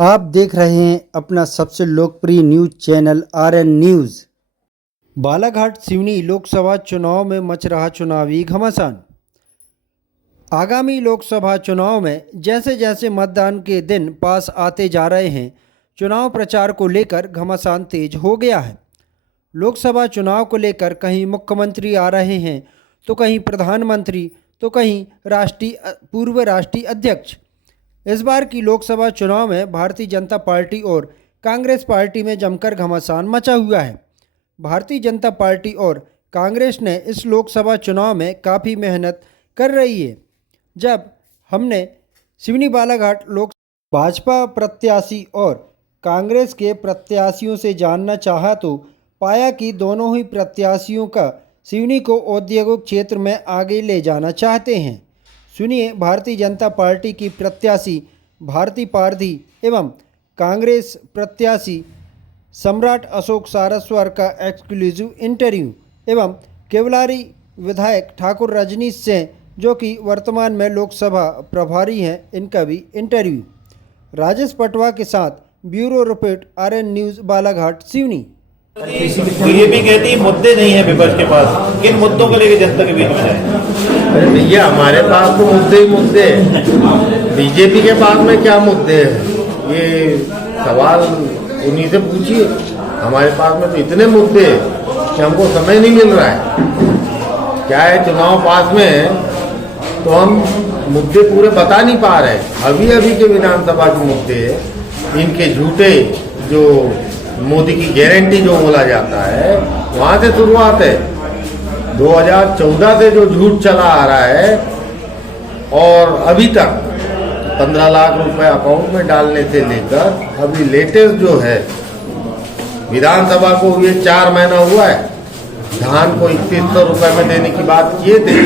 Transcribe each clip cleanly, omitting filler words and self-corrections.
आप देख रहे हैं अपना सबसे लोकप्रिय news channel RN news. Balaghat Seoni लोकसभा चुनाव में मच रहा चुनावी घमासान। आगामी लोकसभा चुनाव में जैसे जैसे मतदान के दिन पास आते जा रहे हैं, चुनाव प्रचार को लेकर घमासान तेज हो गया है। लोकसभा चुनाव को लेकर कहीं मुख्यमंत्री आ रहे हैं, तो कहीं प्रधानमंत्री, तो कहीं पूर्व राष्ट्रीय अध्यक्ष। इस बार की लोकसभा चुनाव में भारतीय जनता पार्टी और कांग्रेस पार्टी में जमकर घमासान मचा हुआ है। भारतीय जनता पार्टी और कांग्रेस ने इस लोकसभा चुनाव में काफ़ी मेहनत कर रही है। जब हमने सिवनी बालाघाट भाजपा प्रत्याशी और कांग्रेस के प्रत्याशियों से जानना चाहा, तो पाया कि दोनों ही प्रत्याशियों का सिवनी को औद्योगिक क्षेत्र में आगे ले जाना चाहते हैं। सुनिए भारतीय जनता पार्टी की प्रत्याशी भारती पारधी एवं कांग्रेस प्रत्याशी सम्राट अशोक सारस्वत का एक्सक्लूसिव इंटरव्यू एवं केवलारी विधायक ठाकुर रजनीश से, जो कि वर्तमान में लोकसभा प्रभारी हैं, इनका भी इंटरव्यू। राजेश पटवा के साथ bureau report RN news Balaghat Seoni. BJP कहती है मुद्दे नहीं है विपक्ष के पास, किन मुद्दों को लेकर जनता के बीच में जाए? अरे भैया, हमारे पास तो मुद्दे ही मुद्दे हैं। बीजेपी के पास में क्या मुद्दे हैं, ये सवाल उन्हीं से पूछिए। हमारे पास में तो इतने मुद्दे हैं कि हमको समय नहीं मिल रहा है। क्या है, चुनाव पास में है तो हम मुद्दे पूरे बता नहीं पा रहे। अभी अभी के विधानसभा के मुद्दे, इनके झूठे जो मोदी की गारंटी जो बोला जाता है, वहां से शुरुआत है। 2014 से जो झूठ चला आ रहा है और अभी तक 15 लाख रुपए अकाउंट में डालने से लेकर अभी लेटेस्ट जो है, विधानसभा को ये 4 महीना हुआ है, धान को 3100 रुपए में देने की बात किए थे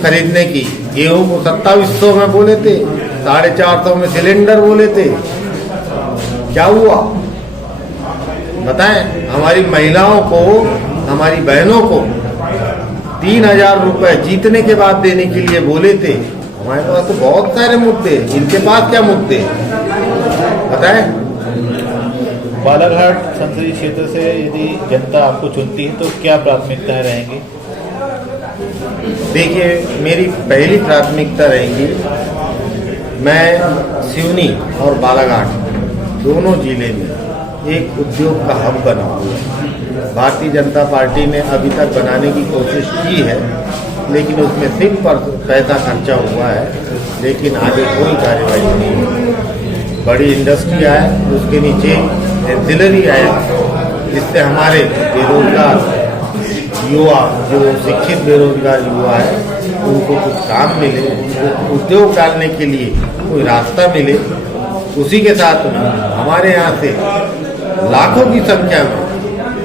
खरीदने की, गेहूं को 2700 में बोले थे, 450 में सिलेंडर बोले थे। क्या हुआ बताएं? हमारी महिलाओं को, हमारी बहनों को 3000 रुपए जीतने के बाद देने के लिए बोले थे। हमारे पास तो बहुत सारे मुद्दे, इनके पास क्या मुद्दे बताएं? बालाघाट संसदीय क्षेत्र से यदि जनता आपको चुनती है तो क्या प्राथमिकताएं रहेंगी? देखिए, मेरी पहली प्राथमिकता रहेगी, मैं सिवनी और बालाघाट दोनों जिले में एक उद्योग का हब बनाऊंगा। भारतीय जनता पार्टी ने अभी तक बनाने की कोशिश की है, लेकिन उसमें सिर्फ पैसा खर्चा हुआ है, लेकिन आगे कोई कार्यवाही नहीं है। बड़ी इंडस्ट्री आए, उसके नीचे एंसिलरी आए, जिससे हमारे बेरोजगार युवा, जो शिक्षित बेरोजगार युवा है, उनको कुछ काम मिले, उद्योग डालने के लिए कोई रास्ता मिले। उसी के साथ हमारे यहाँ से लाखों की संख्या में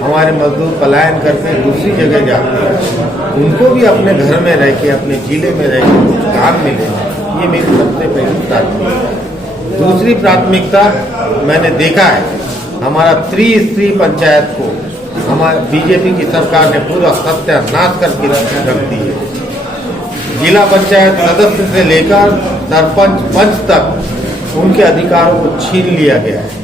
हमारे मजदूर पलायन करके दूसरी जगह जाते हैं, उनको भी अपने घर में रह के, अपने जिले में रह के कुछ काम मिले। ये मेरी सबसे पहली प्राथमिकता है। दूसरी प्राथमिकता, मैंने देखा है हमारा त्रिस्तरीय पंचायत को हमारे बीजेपी की सरकार ने पूरा सत्यानाश करके रख दी है। जिला पंचायत सदस्य से लेकर सरपंच पंच तक उनके अधिकारों को छीन लिया गया है।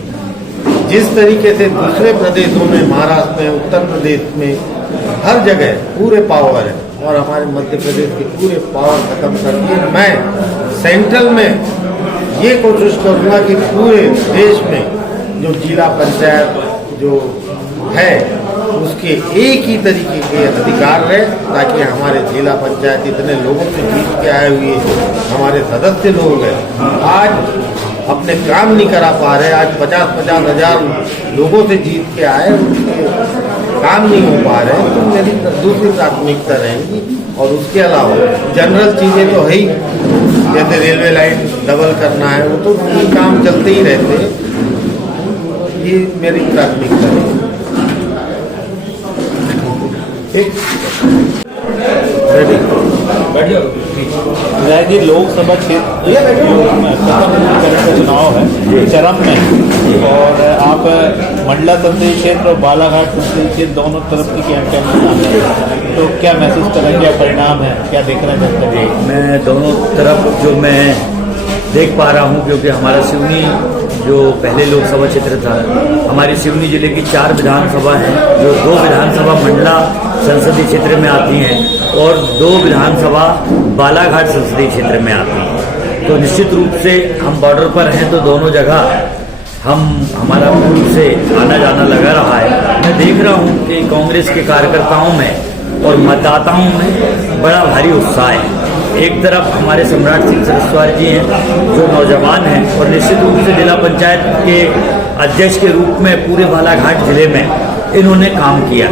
जिस तरीके से दूसरे प्रदेशों में, महाराष्ट्र में, उत्तर प्रदेश में हर जगह पूरे पावर है, और हमारे मध्य प्रदेश के पूरे पावर खत्म कर दिए। मैं सेंट्रल में ये कोशिश करूँगा कि पूरे देश में जो जिला पंचायत जो है उसके एक ही तरीके के अधिकार रहे, ताकि हमारे जिला पंचायत इतने लोगों से जीत के आए हुए हमारे सदस्य लोग हैं, आज अपने काम नहीं करा पा रहे। आज 50-50 हजार लोगों से जीत के आए, उनके काम नहीं हो पा रहे। तो मेरी दूसरी प्राथमिकता रहेगी। और उसके अलावा जनरल चीज़ें तो है ही, जैसे रेलवे लाइन डबल करना है, वो तो काम चलते ही रहते हैं। ये मेरी प्राथमिकता है। जी, लोकसभा क्षेत्र का चुनाव है, चरम में, और आप मंडला संसदीय क्षेत्र और बालाघाट संसदीय क्षेत्र दोनों तरफ की क्या है, तो क्या महसूस कर रहे हैं, क्या परिणाम है, क्या देख रहे हैं? मैं दोनों तरफ जो मैं देख पा रहा हूँ, क्योंकि हमारा सिवनी जो पहले लोकसभा क्षेत्र था, हमारी सिवनी जिले की 4 विधानसभा हैं, जो 2 विधानसभा मंडला संसदीय क्षेत्र में आती हैं और 2 विधानसभा बालाघाट संसदीय क्षेत्र में आती हैं। तो निश्चित रूप से हम बॉर्डर पर हैं, तो दोनों जगह हमारा पूर्व से आना जाना लगा रहा है। मैं देख रहा हूँ कि कांग्रेस के कार्यकर्ताओं में और मतदाताओं में बड़ा भारी उत्साह है। एक तरफ हमारे सम्राट सिंह सरस्वार जी हैं जो नौजवान हैं और निश्चित रूप से जिला पंचायत के अध्यक्ष के रूप में पूरे बालाघाट जिले में इन्होंने काम किया,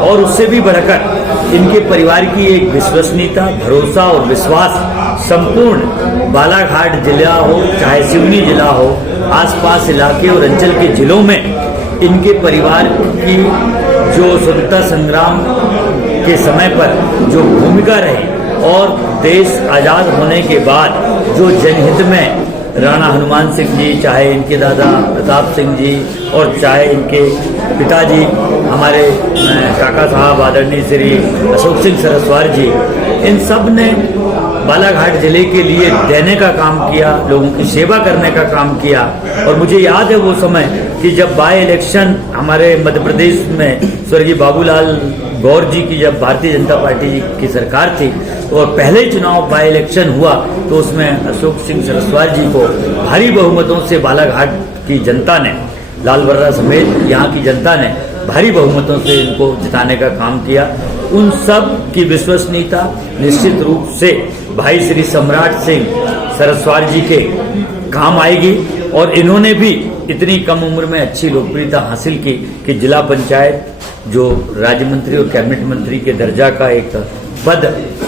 और उससे भी बढ़कर इनके परिवार की एक विश्वसनीयता, भरोसा और विश्वास संपूर्ण बालाघाट जिला हो चाहे सिवनी जिला हो, आसपास इलाके और अंचल के जिलों में इनके परिवार की जो स्वतंत्रता संग्राम के समय पर जो भूमिका रही और देश आज़ाद होने के बाद जो जनहित में राणा हनुमान सिंह जी, चाहे इनके दादा प्रताप सिंह जी और चाहे इनके पिताजी हमारे काका साहब आदरणीय श्री अशोक सिंह सरस्वार जी, इन सब ने बालाघाट जिले के लिए देने का काम किया, लोगों की सेवा करने का काम किया। और मुझे याद है वो समय कि जब बाय इलेक्शन हमारे मध्य प्रदेश में स्वर्गीय बाबूलाल गौर जी की जब भारतीय जनता पार्टी की सरकार थी और पहले ही चुनाव बाय इलेक्शन हुआ, तो उसमें अशोक सिंह सरस्वार जी को भारी बहुमतों से बालाघाट की जनता ने, लाल बर्रा समेत यहाँ की जनता ने भारी बहुमतों से इनको जिताने का काम किया। उन सब की विश्वसनीयता निश्चित रूप से भाई श्री सम्राट सिंह सरस्वार जी के काम आएगी, और इन्होंने भी इतनी कम उम्र में अच्छी लोकप्रियता हासिल की कि जिला पंचायत जो राज्य मंत्री और कैबिनेट मंत्री के दर्जा का एक पद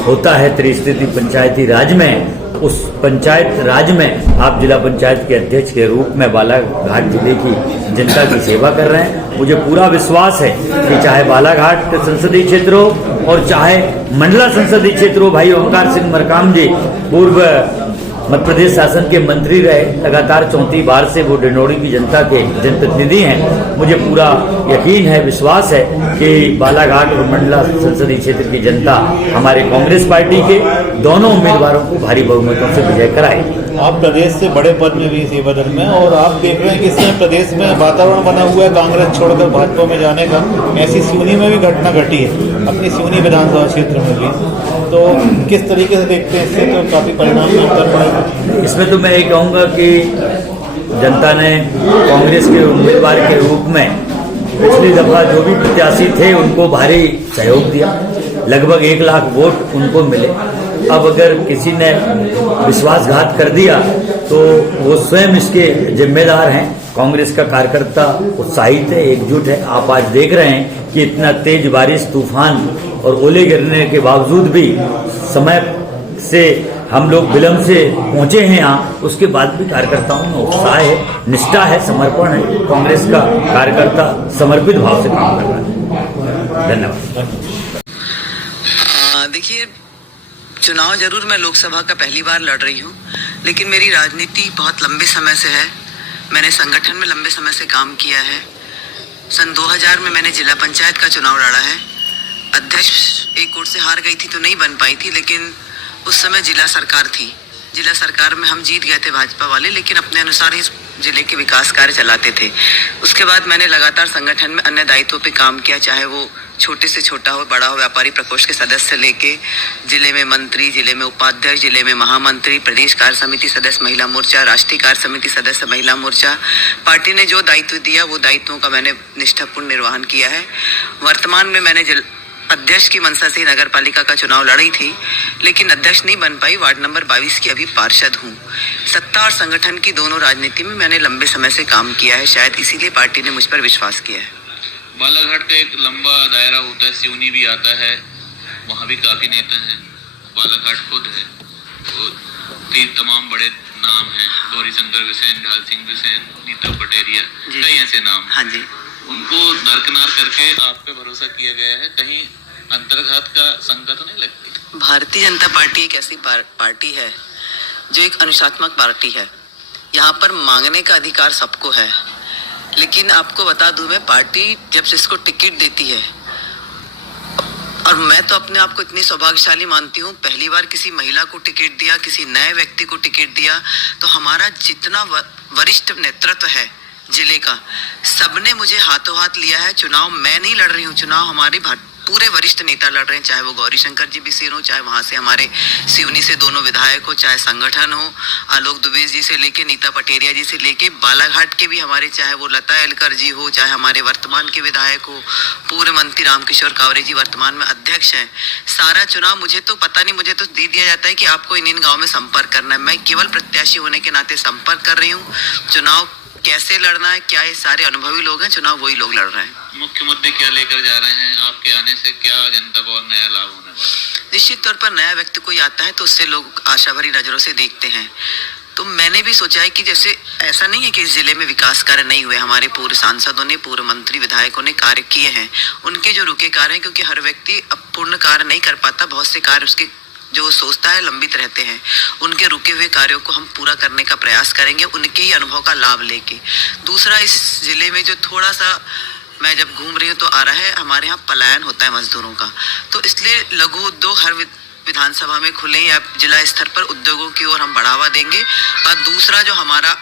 होता है त्रिस्तरीय पंचायती राज में, उस पंचायत राज में आप जिला पंचायत के अध्यक्ष के रूप में बालाघाट जिले की जनता की सेवा कर रहे हैं। मुझे पूरा विश्वास है कि चाहे बालाघाट संसदीय क्षेत्र हो और चाहे मंडला संसदीय क्षेत्र हो, भाई ओंकार सिंह मरकाम जी पूर्व मध्य प्रदेश शासन के मंत्री रहे, लगातार 34 बार से वो डिंडोरी की जनता के जनप्रतिनिधि हैं। मुझे पूरा यकीन है, विश्वास है कि बालाघाट और मंडला संसदीय क्षेत्र की जनता हमारे कांग्रेस पार्टी के दोनों उम्मीदवारों को भारी बहुमतों से विजय कराएगी। आप प्रदेश से बड़े पद में भी सेवादल में, और आप देख रहे हैं कि इस समय प्रदेश में वातावरण बना हुआ है कांग्रेस छोड़कर भाजपा में जाने का। ऐसी सिवनी में भी घटना घटी है, अपनी सिवनी विधानसभा क्षेत्र में भी। तो किस तरीके से देखते हैं, इससे तो काफी परिणाम में अंतर पड़ेगा। इसमें तो मैं ये कहूँगा कि जनता ने कांग्रेस के उम्मीदवार के रूप में पिछली दफा जो भी प्रत्याशी थे उनको भारी सहयोग दिया, लगभग 1 लाख वोट उनको मिले। अब अगर किसी ने विश्वासघात कर दिया तो वो स्वयं इसके जिम्मेदार हैं। कांग्रेस का कार्यकर्ता उत्साहित है, एकजुट है। आप आज देख रहे हैं कि इतना तेज बारिश, तूफान और ओले गिरने के बावजूद भी समय से हम लोग विलंब से पहुंचे हैं यहाँ, उसके बाद भी कार्यकर्ताओं में उत्साह है, निष्ठा है, समर्पण है। कांग्रेस का कार्यकर्ता समर्पित भाव से काम कर रहा है। धन्यवाद। देखिए, चुनाव जरूर मैं लोकसभा का पहली बार लड़ रही हूँ, लेकिन मेरी राजनीति बहुत लंबे समय से है। मैंने संगठन में लंबे समय से काम किया है। सन 2000 में मैंने जिला पंचायत का चुनाव लड़ा है। अध्यक्ष एक वोट से हार गई थी तो नहीं बन पाई थी, लेकिन उस समय जिला सरकार थी। जिला सरकार में हम जीत गए थे भाजपा वाले, लेकिन अपने अनुसार ही जिले के विकास कार्य चलाते थे। उसके बाद मैंने लगातार संगठन में अन्य दायित्वों पे काम किया, चाहे वो छोटे से छोटा हो, बड़ा हो। व्यापारी प्रकोष्ठ के सदस्य लेके जिले में मंत्री, जिले में उपाध्यक्ष, जिले में महामंत्री, प्रदेश कार्य समिति सदस्य महिला मोर्चा, राष्ट्रीय कार्य समिति सदस्य महिला मोर्चा। पार्टी ने जो दायित्व दिया वो दायित्वों का मैंने निष्ठापूर्ण निर्वहन किया है। वर्तमान में मैंने अध्यक्ष की मंशा से नगर पालिका का चुनाव लड़ी थी, लेकिन अध्यक्ष नहीं बन पाई। वार्ड नंबर 22 की अभी पार्षद हूँ। सत्ता और संगठन की दोनों राजनीति में मैंने लंबे समय से काम किया है, शायद इसीलिए पार्टी ने मुझ पर विश्वास किया है। बालाघाट का एक लंबा दायरा होता है, सिवनी भी आता है, वहाँ भी काफी नेता हैं। बालाघाट खुद है, तो तमाम बड़े नाम हैं, गौरी शंकर बिसेन, ढाल सिंह बिसेन, नीता पटेरिया, कई ऐसे नाम। हाँ जी, उनको दरकिनार करके आप पे भरोसा किया गया है, कहीं अंतर्घात का शंका तो नहीं लगती? भारतीय जनता पार्टी एक ऐसी पार्टी है जो एक अनुशासनात्मक पार्टी है। यहाँ पर मांगने का अधिकार सबको है, लेकिन आपको बता दूं मैं, पार्टी जब जिसको टिकट देती है और मैं तो अपने आप को इतनी सौभाग्यशाली मानती हूँ, पहली बार किसी महिला को टिकट दिया, किसी नए व्यक्ति को टिकट दिया, तो हमारा जितना वरिष्ठ नेतृत्व है जिले का, सबने मुझे हाथों हाथ लिया है। चुनाव मैं नहीं लड़ रही हूँ, चुनाव हमारे पूरे वरिष्ठ नेता लड़ रहे हैं, चाहे वो गौरी शंकर जी बिसेन हो, चाहे वहां से हमारे सिवनी से दोनों विधायक हो, चाहे संगठन हो, आलोक दुबे जी से लेके नीता पटेरिया जी से लेके बालाघाट के भी हमारे, चाहे वो लता एलकर जी हो, चाहे हमारे वर्तमान के विधायक हो, पूर्व मंत्री रामकिशोर कावरे जी वर्तमान में अध्यक्ष हैं। सारा चुनाव मुझे तो पता नहीं, मुझे तो दे दिया जाता है कि आपको इन गाँव में संपर्क करना है। मैं केवल प्रत्याशी होने के नाते संपर्क कर रही हूँ। चुनाव कैसे लड़ना है, क्या ये सारे अनुभवी लोग हैं, चुनाव वही लोग लड़ रहे हैं। मुख्य मुद्दे क्या लेकर जा रहे हैं? आपके आने से क्या जनता को और नया लाभ होने वाला है? निश्चित तौर पर नया व्यक्ति कोई आता है तो उससे लोग आशा भरी नजरों से देखते हैं। तो मैंने भी सोचा है कि जैसे ऐसा नहीं है कि इस जिले में विकास कार्य नहीं हुए, हमारे पूर्व सांसदों ने, पूर्व मंत्री विधायकों ने कार्य किए हैं। उनके जो रुके कार्य हैं, क्योंकि हर व्यक्ति अब पूर्ण कार्य नहीं कर पाता, बहुत से कार्य उसके जो सोचता है लंबित रहते हैं, उनके रुके हुए कार्यों को हम पूरा करने का प्रयास करेंगे, उनके ही अनुभव का लाभ लेके। दूसरा, इस जिले में जो थोड़ा सा मैं जब घूम रही हूँ तो आ रहा है, हमारे यहाँ पलायन होता है मजदूरों का, तो इसलिए लघु उद्योग हर विधानसभा में खुले या जिला स्तर पर उद्योगों की ओर हम बढ़ावा देंगे। और दूसरा, जो हमारा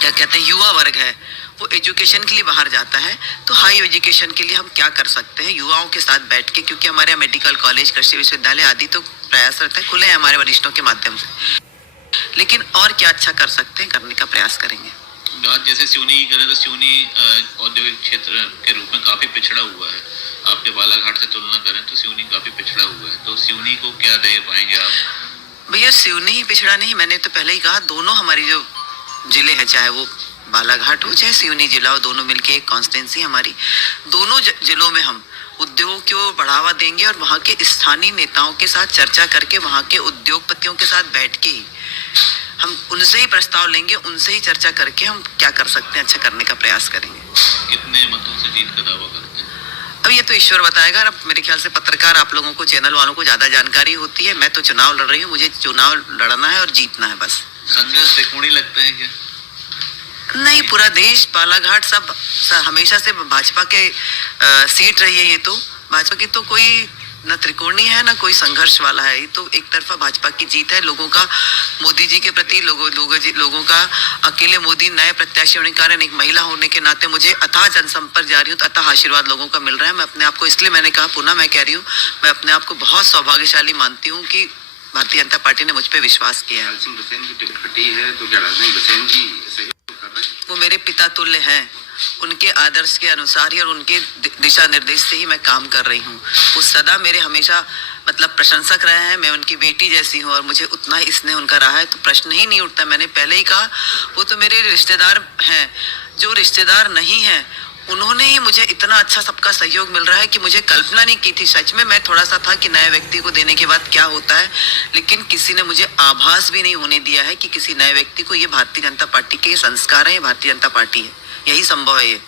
क्या कहते हैं युवा वर्ग है, वो एजुकेशन के लिए बाहर जाता है, तो हाई एजुकेशन के लिए हम क्या कर सकते हैं युवाओं के साथ बैठ के, क्योंकि हमारे यहाँ मेडिकल कॉलेज, कृषि विश्वविद्यालय आदि तो प्रयास रहता है, खुले हैं हमारे वरिष्ठों के माध्यम से, लेकिन और क्या अच्छा कर सकते हैं, करने का प्रयास करेंगे। बात जैसे सिवनी की करें तो सिवनी औद्योगिक क्षेत्र के रूप में काफी पिछड़ा हुआ है। आपके बालाघाट से तुलना करें तो सिवनी काफी पिछड़ा हुआ है, तो सिवनी को क्या दे पाएंगे आप? भैया सिवनी ही पिछड़ा नहीं, मैंने तो पहले ही कहा, दोनों हमारी जो जिले हैं, चाहे वो बालाघाट हो चाहे सिवनी जिला हो, दोनों मिलके एक कॉन्स्टिट्यूंसी हमारी, दोनों जिलों में हम उद्योगों को बढ़ावा देंगे और वहाँ के स्थानीय नेताओं के साथ चर्चा करके, वहाँ के उद्योगपतियों के साथ बैठ के ही हम उनसे ही प्रस्ताव लेंगे, उनसे ही चर्चा करके हम क्या कर सकते हैं, अच्छा करने का प्रयास करेंगे। कितने मतों से जीत का दावा करते हैं? अब ये तो ईश्वर बताएगा। अब मेरे ख्याल से पत्रकार आप लोगों को, चैनल वालों को ज्यादा जानकारी होती है। मैं तो चुनाव लड़ रही हूँ, मुझे चुनाव लड़ना है और जीतना है बस। संघर्ष त्रिकोणीय लगता है क्या? नहीं, पूरा देश, बालाघाट सब हमेशा से भाजपा के सीट रही है। ये तो भाजपा की तो कोई न त्रिकोणीय है, न कोई संघर्ष वाला है, ये तो एक तरफा भाजपा की जीत है। लोगों का मोदी जी के प्रति, लोगों का अकेले मोदी नए प्रत्याशी होने के कारण, एक महिला होने के नाते मुझे अथाह जनसंपर्क जा रही हूँ, तो अथाह आशीर्वाद लोगों का मिल रहा है। मैं अपने आप को, इसलिए मैंने कहा, पुनः मैं कह रही हूँ, मैं अपने आप को बहुत सौभाग्यशाली मानती हूँ कि भारतीय जनता पार्टी ने मुझ पर विश्वास किया है। वो मेरे पिता तुल्य हैं, उनके आदर्श के अनुसार ही और उनके दिशा निर्देश से ही मैं काम कर रही हूँ। वो सदा मेरे हमेशा मतलब प्रशंसक रहे हैं, मैं उनकी बेटी जैसी हूँ और मुझे उतना ही स्नेह उनका रहा है, तो प्रश्न ही नहीं उठता। मैंने पहले ही कहा, वो तो मेरे रिश्तेदार हैं। जो रिश्तेदार नहीं हैं, उन्होंने ही मुझे इतना अच्छा सबका सहयोग मिल रहा है कि मुझे कल्पना नहीं की थी। सच में मैं थोड़ा सा था कि नए व्यक्ति को देने के बाद क्या होता है, लेकिन किसी ने मुझे आभास भी नहीं होने दिया है कि किसी नए व्यक्ति को, ये भारतीय जनता पार्टी के संस्कार है, ये भारतीय जनता पार्टी है, यही संभव है ये।